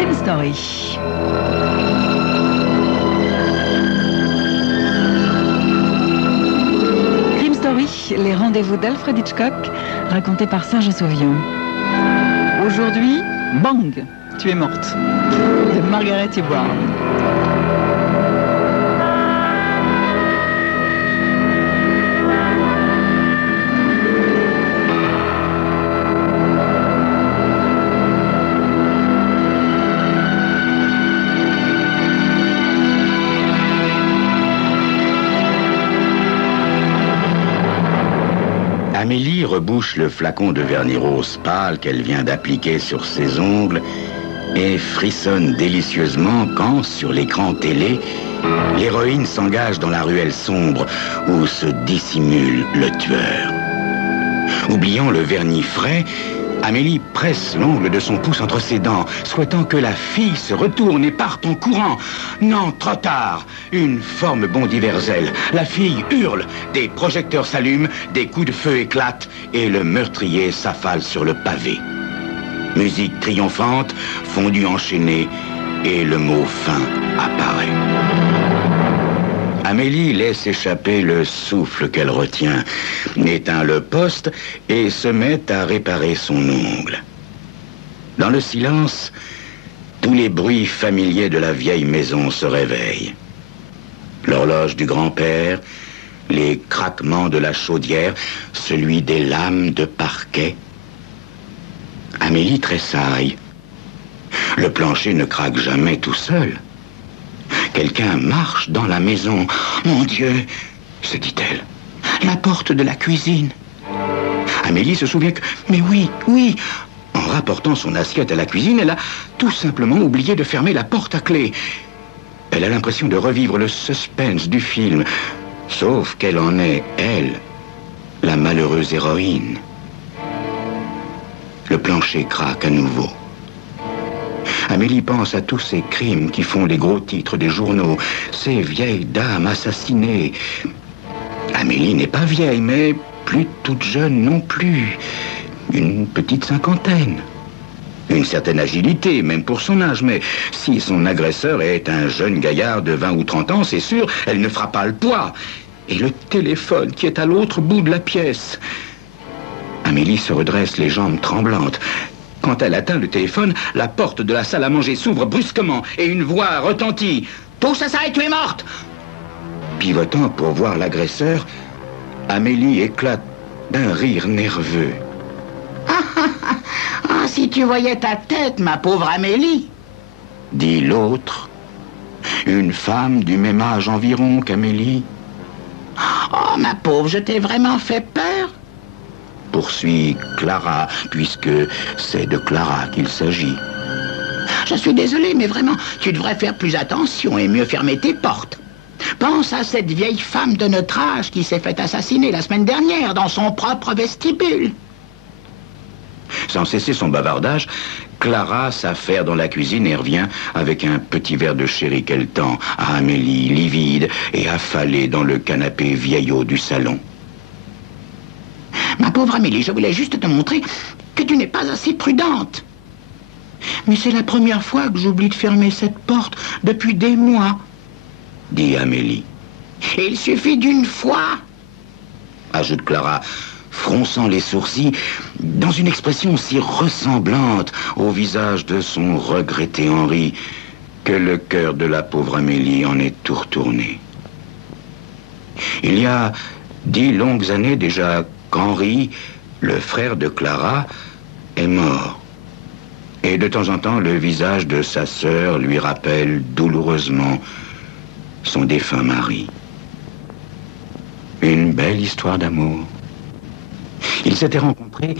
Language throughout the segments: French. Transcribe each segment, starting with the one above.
Crime Story. Crime Story, les rendez-vous d'Alfred Hitchcock, racontés par Serge Sauvion. Aujourd'hui, Bang, tu es morte, de Margaret E. Brown. Amélie rebouche le flacon de vernis rose pâle qu'elle vient d'appliquer sur ses ongles et frissonne délicieusement quand, sur l'écran télé, l'héroïne s'engage dans la ruelle sombre où se dissimule le tueur. Oubliant le vernis frais, Amélie presse l'ongle de son pouce entre ses dents, souhaitant que la fille se retourne et parte en courant. Non, trop tard. Une forme bondit vers elle. La fille hurle. Des projecteurs s'allument, des coups de feu éclatent et le meurtrier s'affale sur le pavé. Musique triomphante, fondue enchaînée et le mot fin apparaît. Amélie laisse échapper le souffle qu'elle retient, éteint le poste et se met à réparer son ongle. Dans le silence, tous les bruits familiers de la vieille maison se réveillent. L'horloge du grand-père, les craquements de la chaudière, celui des lames de parquet. Amélie tressaille. Le plancher ne craque jamais tout seul. Quelqu'un marche dans la maison. Mon Dieu, se dit-elle, la porte de la cuisine. Amélie se souvient que... Mais oui, en rapportant son assiette à la cuisine, elle a tout simplement oublié de fermer la porte à clé. Elle a l'impression de revivre le suspense du film, sauf qu'elle en est, elle, la malheureuse héroïne. Le plancher craque à nouveau. Amélie pense à tous ces crimes qui font les gros titres des journaux, ces vieilles dames assassinées. Amélie n'est pas vieille, mais plus toute jeune non plus. Une petite cinquantaine. Une certaine agilité, même pour son âge, mais si son agresseur est un jeune gaillard de 20 ou 30 ans, c'est sûr, elle ne fera pas le poids. Et le téléphone qui est à l'autre bout de la pièce. Amélie se redresse, les jambes tremblantes. Quand elle atteint le téléphone, la porte de la salle à manger s'ouvre brusquement et une voix retentit. « Touche à ça et tu es morte !» Pivotant pour voir l'agresseur, Amélie éclate d'un rire nerveux. Ah, si tu voyais ta tête, ma pauvre Amélie, dit l'autre. Une femme du même âge environ qu'Amélie. Oh, ma pauvre, je t'ai vraiment fait peur. Poursuit Clara, puisque c'est de Clara qu'il s'agit. Je suis désolé, mais vraiment, tu devrais faire plus attention et mieux fermer tes portes. Pense à cette vieille femme de notre âge qui s'est fait assassiner la semaine dernière dans son propre vestibule. Sans cesser son bavardage, Clara s'affaire dans la cuisine et revient avec un petit verre de sherry qu'elle tend à Amélie, livide et affalée dans le canapé vieillot du salon. Ma pauvre Amélie, je voulais juste te montrer que tu n'es pas assez prudente. Mais c'est la première fois que j'oublie de fermer cette porte depuis des mois, dit Amélie. Et il suffit d'une fois, ajoute Clara, fronçant les sourcils dans une expression si ressemblante au visage de son regretté Henri que le cœur de la pauvre Amélie en est tout retourné. Il y a 10 longues années déjà qu'Henri, le frère de Clara, est mort. Et de temps en temps, le visage de sa sœur lui rappelle douloureusement son défunt mari. Une belle histoire d'amour. Ils s'étaient rencontrés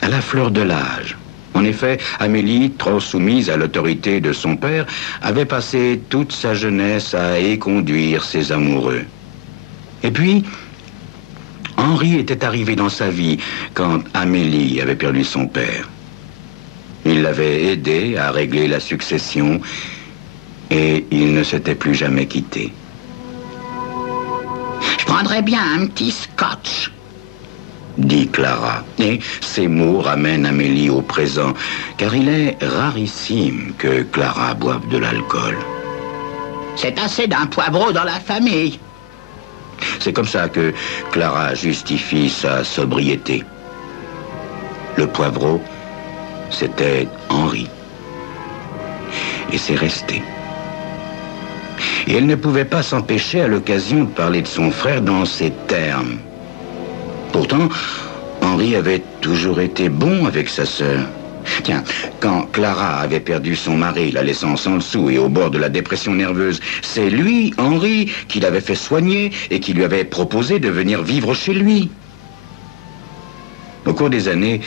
à la fleur de l'âge. En effet, Amélie, trop soumise à l'autorité de son père, avait passé toute sa jeunesse à éconduire ses amoureux. Et puis, Henri était arrivé dans sa vie quand Amélie avait perdu son père. Il l'avait aidé à régler la succession et ils ne s'étaient plus jamais quittés. Je prendrais bien un petit scotch. dit Clara. Et ces mots ramènent Amélie au présent, car il est rarissime que Clara boive de l'alcool. C'est assez d'un poivreau dans la famille. C'est comme ça que Clara justifie sa sobriété. Le poivreau, c'était Henri. Et c'est resté. Et elle ne pouvait pas s'empêcher à l'occasion de parler de son frère dans ces termes. Pourtant, Henri avait toujours été bon avec sa sœur. Tiens, quand Clara avait perdu son mari, la laissant sans le sou et au bord de la dépression nerveuse, c'est lui, Henri, qui l'avait fait soigner et qui lui avait proposé de venir vivre chez lui. Au cours des années,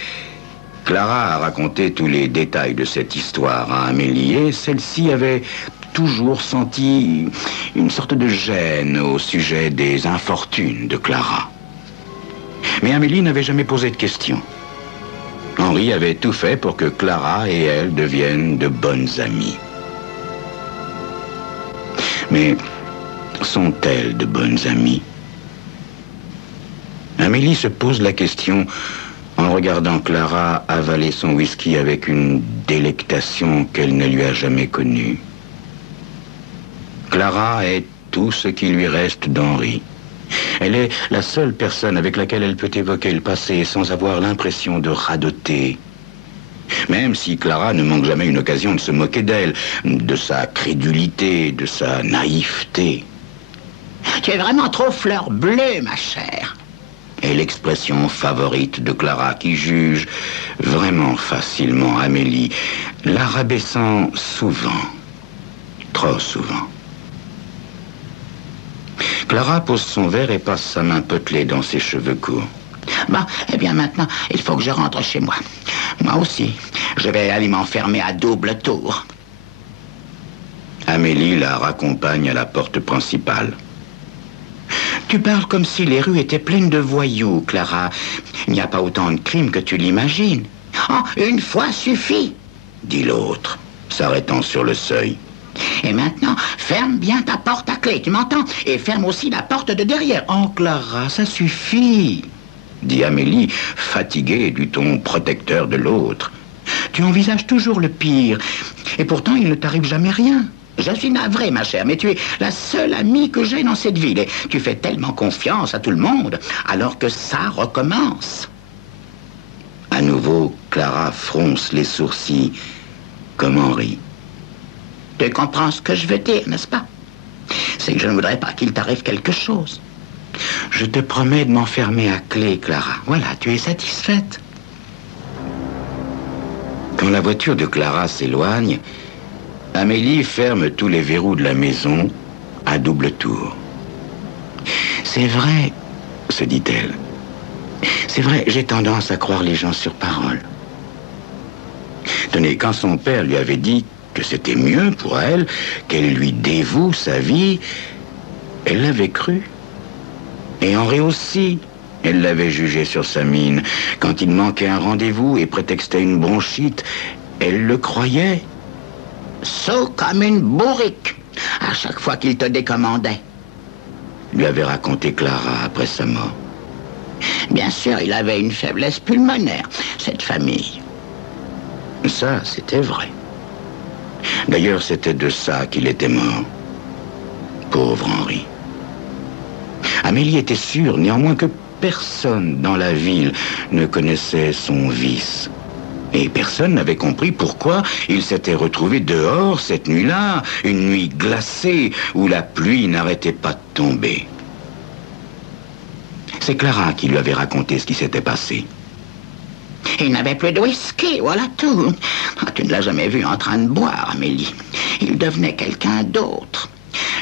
Clara a raconté tous les détails de cette histoire à Amélie et celle-ci avait toujours senti une sorte de gêne au sujet des infortunes de Clara. Mais Amélie n'avait jamais posé de questions. Henri avait tout fait pour que Clara et elle deviennent de bonnes amies. Mais sont-elles de bonnes amies? Amélie se pose la question en regardant Clara avaler son whisky avec une délectation qu'elle ne lui a jamais connue. Clara est tout ce qui lui reste d'Henri. Elle est la seule personne avec laquelle elle peut évoquer le passé sans avoir l'impression de radoter. Même si Clara ne manque jamais une occasion de se moquer d'elle, de sa crédulité, de sa naïveté. Tu es vraiment trop fleur bleue, ma chère. Est l'expression favorite de Clara qui juge vraiment facilement Amélie, la rabaissant souvent, trop souvent. Clara pose son verre et passe sa main potelée dans ses cheveux courts. Bon, eh bien maintenant, il faut que je rentre chez moi. Moi aussi, je vais aller m'enfermer à double tour. Amélie la raccompagne à la porte principale. Tu parles comme si les rues étaient pleines de voyous, Clara. Il n'y a pas autant de crimes que tu l'imagines. Oh, une fois suffit, dit l'autre, s'arrêtant sur le seuil. Et maintenant, ferme bien ta porte à clé, tu m'entends? Et ferme aussi la porte de derrière. Oh, Clara, ça suffit, dit Amélie, fatiguée du ton protecteur de l'autre. Tu envisages toujours le pire. Et pourtant, il ne t'arrive jamais rien. Je suis navrée, ma chère, mais tu es la seule amie que j'ai dans cette ville. Et tu fais tellement confiance à tout le monde, alors que ça recommence. À nouveau, Clara fronce les sourcils, comme Henri. Tu comprends ce que je veux dire, n'est-ce pas? C'est que je ne voudrais pas qu'il t'arrive quelque chose. Je te promets de m'enfermer à clé, Clara. Voilà, tu es satisfaite. Quand la voiture de Clara s'éloigne, Amélie ferme tous les verrous de la maison à double tour. C'est vrai, se dit-elle. C'est vrai, j'ai tendance à croire les gens sur parole. Tenez, quand son père lui avait dit que c'était mieux pour elle, qu'elle lui dévoue sa vie, elle l'avait cru. Et Henri aussi, elle l'avait jugé sur sa mine. Quand il manquait un rendez-vous et prétextait une bronchite, elle le croyait. Sot comme une bourrique, à chaque fois qu'il te décommandait. Lui avait raconté Clara après sa mort. Bien sûr, il avait une faiblesse pulmonaire, cette famille. Ça, c'était vrai. D'ailleurs, c'était de ça qu'il était mort. Pauvre Henri. Amélie était sûre, néanmoins, que personne dans la ville ne connaissait son vice. Et personne n'avait compris pourquoi il s'était retrouvé dehors cette nuit-là, une nuit glacée où la pluie n'arrêtait pas de tomber. C'est Clara qui lui avait raconté ce qui s'était passé. Il n'avait plus de whisky, voilà tout. Ah, tu ne l'as jamais vu en train de boire, Amélie. Il devenait quelqu'un d'autre.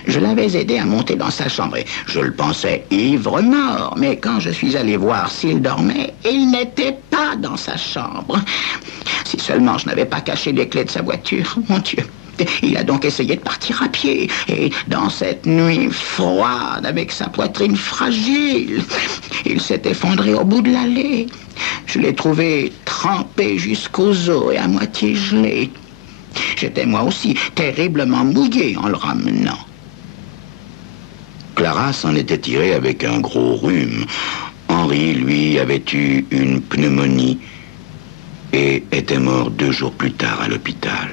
Je l'avais aidé à monter dans sa chambre et je le pensais ivre-mort. Mais quand je suis allé voir s'il dormait, il n'était pas dans sa chambre. Si seulement je n'avais pas caché les clés de sa voiture, mon Dieu. Il a donc essayé de partir à pied. Et dans cette nuit froide, avec sa poitrine fragile, il s'est effondré au bout de l'allée. Je l'ai trouvé trempé jusqu'aux os et à moitié gelé. J'étais moi aussi terriblement mouillé en le ramenant. Clara s'en était tirée avec un gros rhume. Henri, lui, avait eu une pneumonie et était mort 2 jours plus tard à l'hôpital.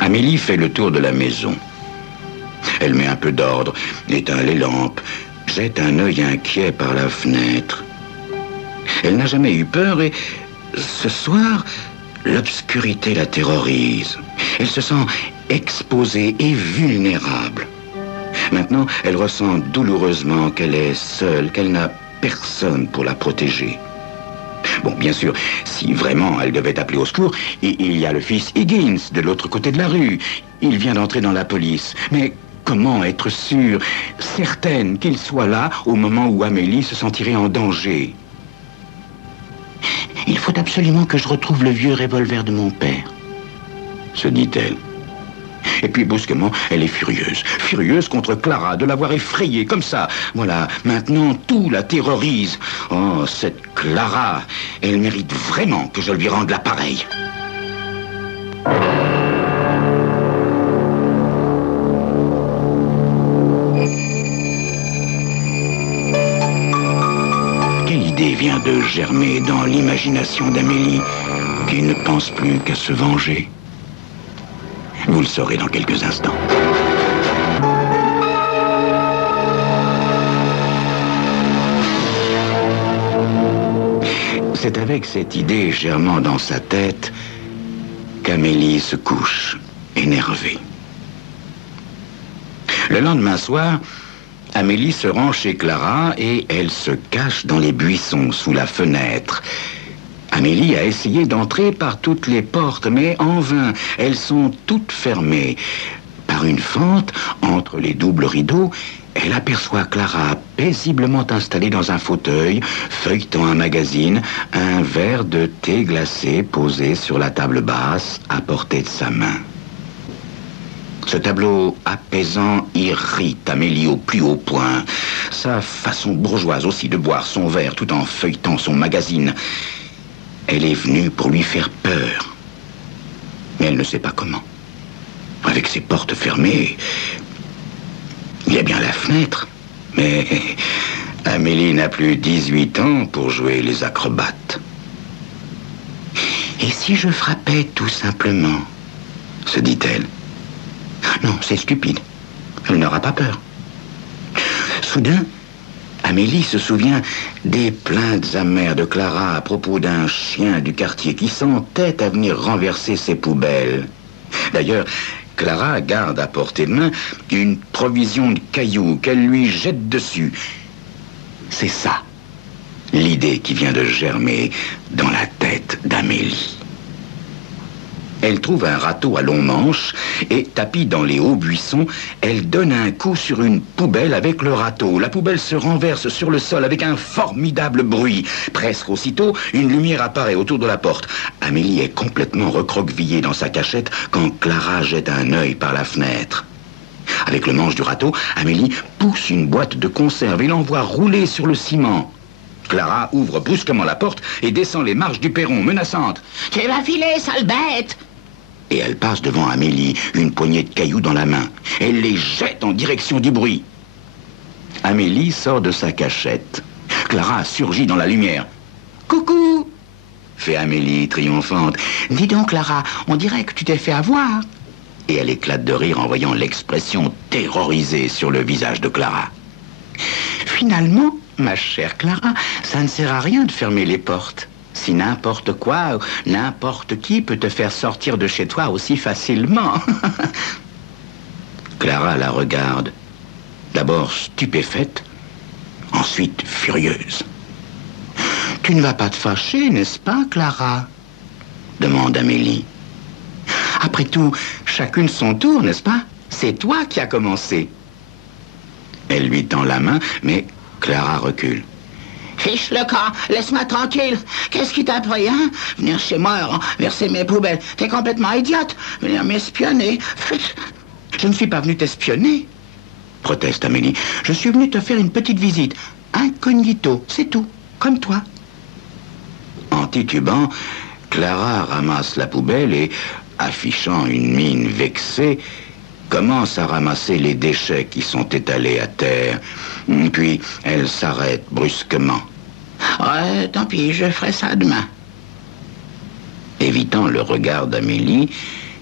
Amélie fait le tour de la maison. Elle met un peu d'ordre, éteint les lampes, jette un œil inquiet par la fenêtre. Elle n'a jamais eu peur et ce soir, l'obscurité la terrorise. Elle se sent exposée et vulnérable. Maintenant, elle ressent douloureusement qu'elle est seule, qu'elle n'a personne pour la protéger. Bon, bien sûr, si vraiment elle devait appeler au secours, il y a le fils Higgins de l'autre côté de la rue. Il vient d'entrer dans la police. Mais comment être sûre, certaine qu'il soit là au moment où Amélie se sentirait en danger? Il faut absolument que je retrouve le vieux revolver de mon père, se dit-elle. Et puis brusquement, elle est furieuse. Furieuse contre Clara de l'avoir effrayée comme ça. Voilà, maintenant tout la terrorise. Oh, cette Clara, elle mérite vraiment que je lui rende l'appareil. Quelle idée vient de germer dans l'imagination d'Amélie, qui ne pense plus qu'à se venger? Vous le saurez dans quelques instants. C'est avec cette idée germant dans sa tête qu'Amélie se couche, énervée. Le lendemain soir, Amélie se rend chez Clara et elle se cache dans les buissons sous la fenêtre. Amélie a essayé d'entrer par toutes les portes, mais en vain. Elles sont toutes fermées. Par une fente, entre les doubles rideaux, elle aperçoit Clara paisiblement installée dans un fauteuil, feuilletant un magazine, un verre de thé glacé posé sur la table basse à portée de sa main. Ce tableau apaisant irrite Amélie au plus haut point. Sa façon bourgeoise aussi de boire son verre tout en feuilletant son magazine. Elle est venue pour lui faire peur. Mais elle ne sait pas comment. Avec ses portes fermées, il y a bien la fenêtre. Mais Amélie n'a plus 18 ans pour jouer les acrobates. Et si je frappais tout simplement, se dit-elle. Non, c'est stupide. Elle n'aura pas peur. Soudain, Amélie se souvient des plaintes amères de Clara à propos d'un chien du quartier qui s'entête à venir renverser ses poubelles. D'ailleurs, Clara garde à portée de main une provision de cailloux qu'elle lui jette dessus. C'est ça, l'idée qui vient de germer dans la tête d'Amélie. Elle trouve un râteau à long manche et, tapie dans les hauts buissons, elle donne un coup sur une poubelle avec le râteau. La poubelle se renverse sur le sol avec un formidable bruit. Presque aussitôt, une lumière apparaît autour de la porte. Amélie est complètement recroquevillée dans sa cachette quand Clara jette un œil par la fenêtre. Avec le manche du râteau, Amélie pousse une boîte de conserve et l'envoie rouler sur le ciment. Clara ouvre brusquement la porte et descend les marches du perron, menaçante. « Tu vas filer, sale bête !» Et elle passe devant Amélie, une poignée de cailloux dans la main. Elle les jette en direction du bruit. Amélie sort de sa cachette. Clara surgit dans la lumière. « Coucou !» fait Amélie, triomphante. « Dis donc, Clara, on dirait que tu t'es fait avoir. » Et elle éclate de rire en voyant l'expression terrorisée sur le visage de Clara. « Finalement, ma chère Clara, ça ne sert à rien de fermer les portes. Si n'importe quoi, n'importe qui peut te faire sortir de chez toi aussi facilement. » Clara la regarde, d'abord stupéfaite, ensuite furieuse. « Tu ne vas pas te fâcher, n'est-ce pas, Clara ?» demande Amélie. « Après tout, chacune son tour, n'est-ce pas? C'est toi qui as commencé. » Elle lui tend la main, mais Clara recule. Fiche le camp, laisse-moi tranquille. Qu'est-ce qui t'a pris, hein? Venir chez moi, renverser mes poubelles. T'es complètement idiote. Venir m'espionner. Je ne suis pas venu t'espionner, proteste Amélie. Je suis venu te faire une petite visite. Incognito, c'est tout. Comme toi. En titubant, Clara ramasse la poubelle et, affichant une mine vexée, commence à ramasser les déchets qui sont étalés à terre. Puis elle s'arrête brusquement. Tant pis, je ferai ça demain. Évitant le regard d'Amélie,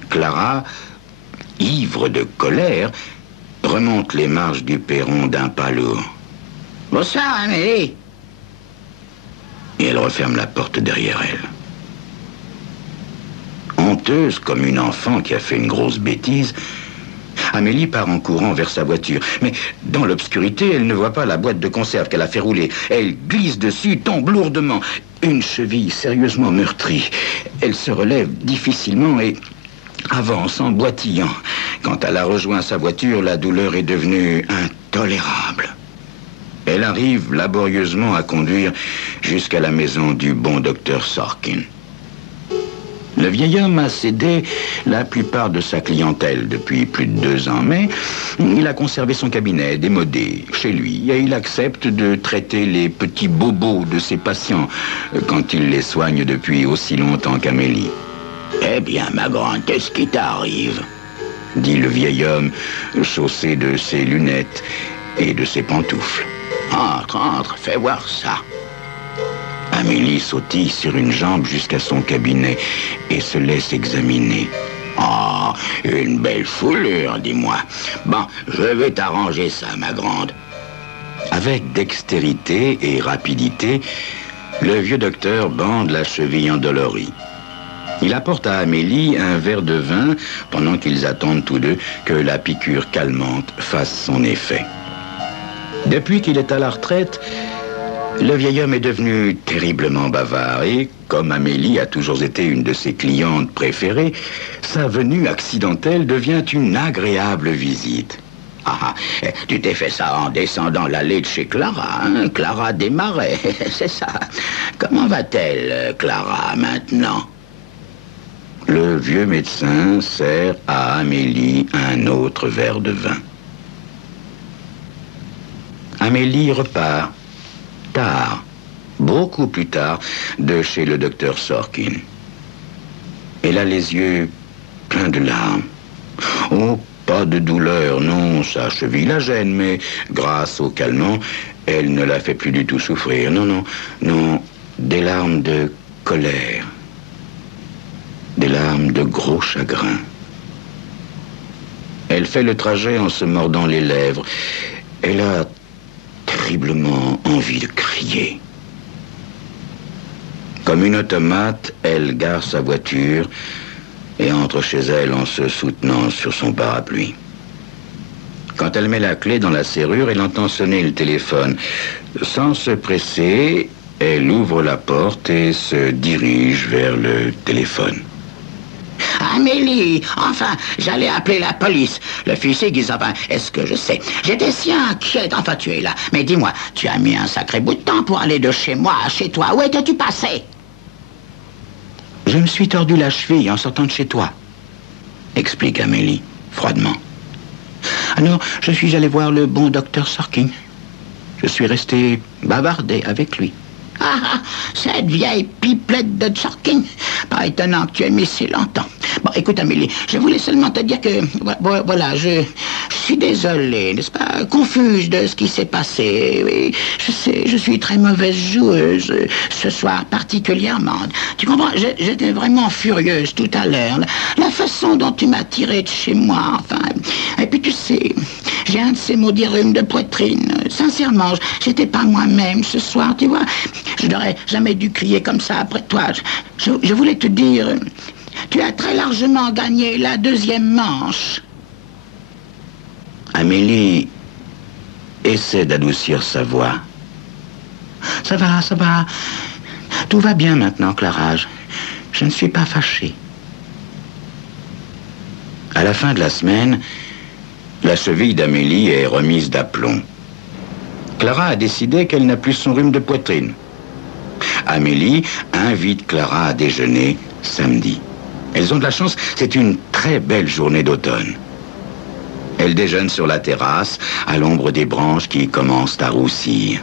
Clara, ivre de colère, remonte les marches du perron d'un pas lourd. Bonsoir, Amélie. Et elle referme la porte derrière elle. Honteuse comme une enfant qui a fait une grosse bêtise, Amélie part en courant vers sa voiture. Mais dans l'obscurité, elle ne voit pas la boîte de conserve qu'elle a fait rouler. Elle glisse dessus, tombe lourdement. Une cheville sérieusement meurtrie. Elle se relève difficilement et avance en boitillant. Quand elle a rejoint sa voiture, la douleur est devenue intolérable. Elle arrive laborieusement à conduire jusqu'à la maison du bon docteur Sorkin. Le vieil homme a cédé la plupart de sa clientèle depuis plus de 2 ans, mais il a conservé son cabinet démodé chez lui et il accepte de traiter les petits bobos de ses patients quand il les soigne depuis aussi longtemps qu'Amélie. Eh bien, ma grande, qu'est-ce qui t'arrive? Dit le vieil homme, chaussé de ses lunettes et de ses pantoufles. Entre, fais voir ça. Amélie sautille sur une jambe jusqu'à son cabinet et se laisse examiner. Oh, une belle foulure, dis-moi. Bon, je vais t'arranger ça, ma grande. Avec dextérité et rapidité, le vieux docteur bande la cheville endolorie. Il apporte à Amélie un verre de vin pendant qu'ils attendent tous deux que la piqûre calmante fasse son effet. Depuis qu'il est à la retraite, le vieil homme est devenu terriblement bavard et, comme Amélie a toujours été une de ses clientes préférées, sa venue accidentelle devient une agréable visite. Ah, tu t'es fait ça en descendant l'allée de chez Clara, hein? Clara Desmarais, c'est ça. Comment va-t-elle, Clara, maintenant? Le vieux médecin sert à Amélie un autre verre de vin. Amélie repart, tard, beaucoup plus tard, de chez le docteur Sorkin. Elle a les yeux pleins de larmes. Oh, pas de douleur, non, sa cheville la gêne, mais grâce au calmant, elle ne la fait plus du tout souffrir. Non, des larmes de colère. Des larmes de gros chagrin. Elle fait le trajet en se mordant les lèvres. Elle a terriblement envie de crier. Comme une automate, elle gare sa voiture et entre chez elle en se soutenant sur son parapluie. Quand elle met la clé dans la serrure, elle entend sonner le téléphone. Sans se presser, elle ouvre la porte et se dirige vers le téléphone. Amélie, enfin, j'allais appeler la police. Le fils aiguise, enfin, est-ce que je sais? J'étais si inquiète, enfin, tu es là. Mais dis-moi, tu as mis un sacré bout de temps pour aller de chez moi à chez toi. Où étais-tu passé? Je me suis tordu la cheville en sortant de chez toi, explique Amélie, froidement. Alors, je suis allé voir le bon docteur Sorkin. Je suis resté bavarder avec lui. Ah, cette vieille pipelette de Sorkin. Pas étonnant que tu aies mis si longtemps. Bon, écoute, Amélie, je voulais seulement te dire que, voilà, je suis désolée, n'est-ce pas, confuse de ce qui s'est passé. Oui, je sais, je suis très mauvaise joueuse, ce soir particulièrement. Tu comprends, j'étais vraiment furieuse tout à l'heure. La façon dont tu m'as tiré de chez moi, enfin. Et puis tu sais, j'ai un de ces maudits rhumes de poitrine. Sincèrement, j'étais pas moi-même ce soir, tu vois. Je n'aurais jamais dû crier comme ça après toi. Je voulais te dire, tu as très largement gagné la deuxième manche. Amélie essaie d'adoucir sa voix. Ça va. Tout va bien maintenant, Clara. Je ne suis pas fâchée. À la fin de la semaine, la cheville d'Amélie est remise d'aplomb. Clara a décidé qu'elle n'a plus son rhume de poitrine. Amélie invite Clara à déjeuner samedi. Elles ont de la chance, c'est une très belle journée d'automne. Elles déjeunent sur la terrasse, à l'ombre des branches qui commencent à roussir.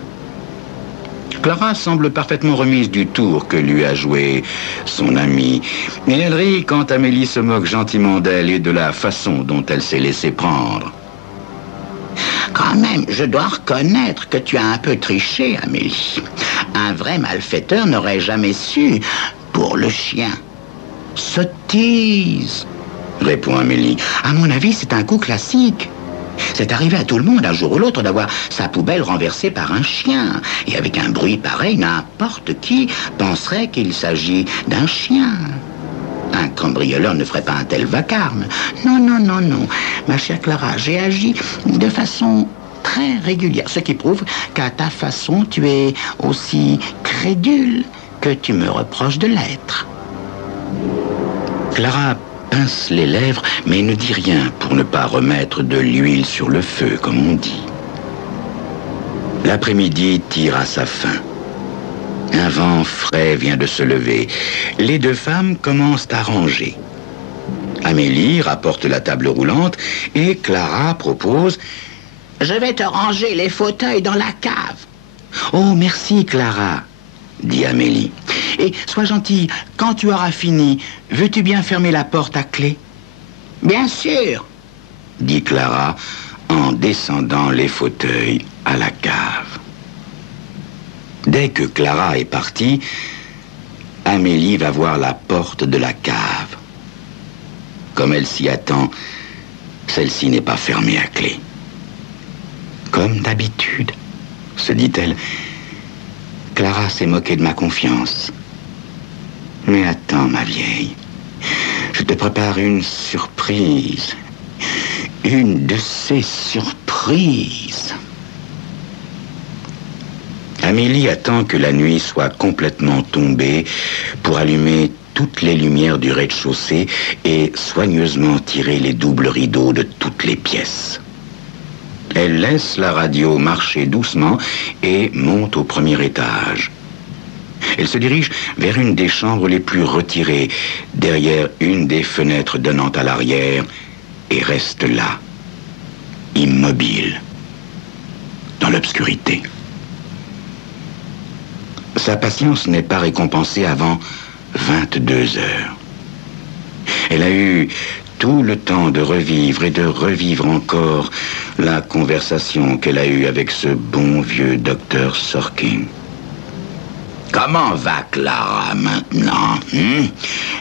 Clara semble parfaitement remise du tour que lui a joué son amie. Et elle rit quand Amélie se moque gentiment d'elle et de la façon dont elle s'est laissée prendre. Quand même, je dois reconnaître que tu as un peu triché, Amélie. Un vrai malfaiteur n'aurait jamais su. Pour le chien. Sottise, répond Amélie. À mon avis, c'est un coup classique. C'est arrivé à tout le monde un jour ou l'autre d'avoir sa poubelle renversée par un chien. Et avec un bruit pareil, n'importe qui penserait qu'il s'agit d'un chien. Un cambrioleur ne ferait pas un tel vacarme. Non, non, non, non. Ma chère Clara, j'ai agi de façon très régulière. Ce qui prouve qu'à ta façon, tu es aussi crédule que tu me reproches de l'être. Clara pince les lèvres, mais ne dit rien pour ne pas remettre de l'huile sur le feu, comme on dit. L'après-midi tire à sa fin. Un vent frais vient de se lever. Les deux femmes commencent à ranger. Amélie rapporte la table roulante et Clara propose « Je vais te ranger les fauteuils dans la cave. »« Oh, merci, Clara, » dit Amélie. « Et sois gentille, quand tu auras fini, veux-tu bien fermer la porte à clé ?»« Bien sûr, » dit Clara en descendant les fauteuils à la cave. Dès que Clara est partie, Amélie va voir la porte de la cave. Comme elle s'y attend, celle-ci n'est pas fermée à clé. Comme d'habitude, se dit-elle, Clara s'est moquée de ma confiance. Mais attends, ma vieille, je te prépare une surprise. Une de ces surprises. Amélie attend que la nuit soit complètement tombée pour allumer toutes les lumières du rez-de-chaussée et soigneusement tirer les doubles rideaux de toutes les pièces. Elle laisse la radio marcher doucement et monte au premier étage. Elle se dirige vers une des chambres les plus retirées, derrière une des fenêtres donnant à l'arrière, et reste là, immobile, dans l'obscurité. Sa patience n'est pas récompensée avant 22 heures. Elle a eu tout le temps de revivre et de revivre encore la conversation qu'elle a eue avec ce bon vieux docteur Sorkin. Comment va Clara maintenant?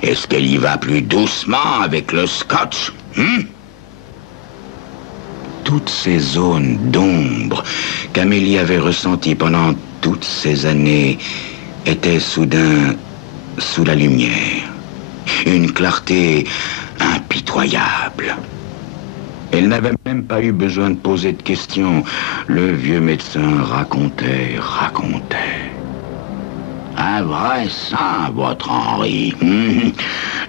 Est-ce qu'elle y va plus doucement avec le scotch? Toutes ces zones d'ombre qu'Amélie avait ressenties pendant toutes ces années étaient soudain sous la lumière. Une clarté impitoyable. Elle n'avait même pas eu besoin de poser de questions. Le vieux médecin racontait. Un vrai saint, votre Henri.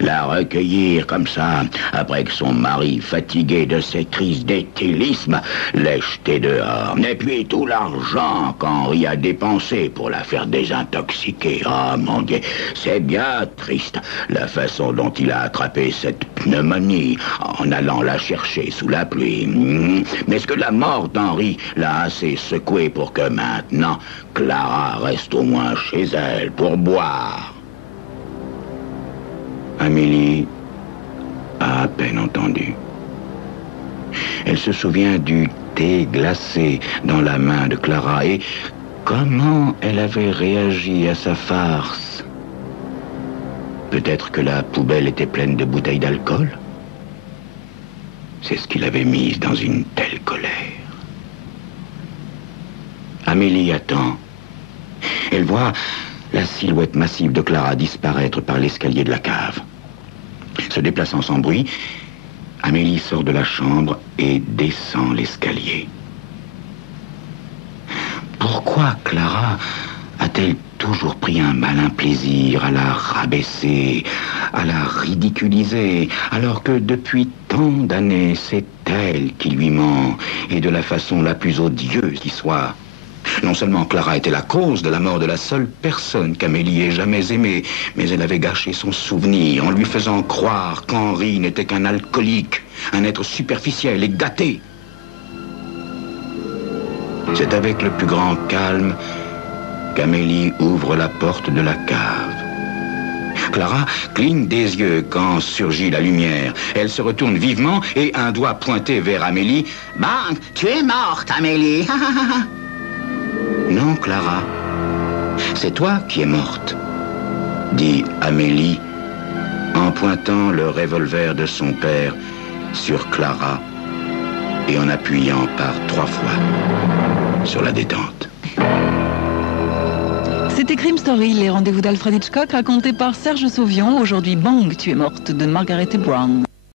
La recueillir comme ça, après que son mari, fatigué de ses crises d'éthylisme, l'ait jetée dehors. Et puis tout l'argent qu'Henri a dépensé pour la faire désintoxiquer. Ah, mon Dieu, c'est bien triste, la façon dont il a attrapé cette pneumonie en allant la chercher sous la pluie. Mais est-ce que la mort d'Henri l'a assez secoué pour que maintenant, Clara reste au moins chez elle pour boire? Amélie a à peine entendu. Elle se souvient du thé glacé dans la main de Clara et comment elle avait réagi à sa farce. Peut-être que la poubelle était pleine de bouteilles d'alcool. C'est ce qui l'avait mise dans une telle colère. Amélie attend. Elle voit la silhouette massive de Clara disparaître par l'escalier de la cave. Se déplaçant sans bruit, Amélie sort de la chambre et descend l'escalier. Pourquoi Clara a-t-elle toujours pris un malin plaisir à la rabaisser, à la ridiculiser, alors que depuis tant d'années, c'est elle qui lui ment, et de la façon la plus odieuse qui soit? Non seulement Clara était la cause de la mort de la seule personne qu'Amélie ait jamais aimée, mais elle avait gâché son souvenir en lui faisant croire qu'Henri n'était qu'un alcoolique, un être superficiel et gâté. C'est avec le plus grand calme qu'Amélie ouvre la porte de la cave. Clara cligne des yeux quand surgit la lumière. Elle se retourne vivement et un doigt pointé vers Amélie. « Bang, tu es morte, Amélie. » Non, Clara, c'est toi qui es morte, dit Amélie en pointant le revolver de son père sur Clara et en appuyant par 3 fois sur la détente. C'était Crime Story, les rendez-vous d'Alfred Hitchcock, racontés par Serge Sauvion. Aujourd'hui, Bang, tu es morte, de Margaret Brown.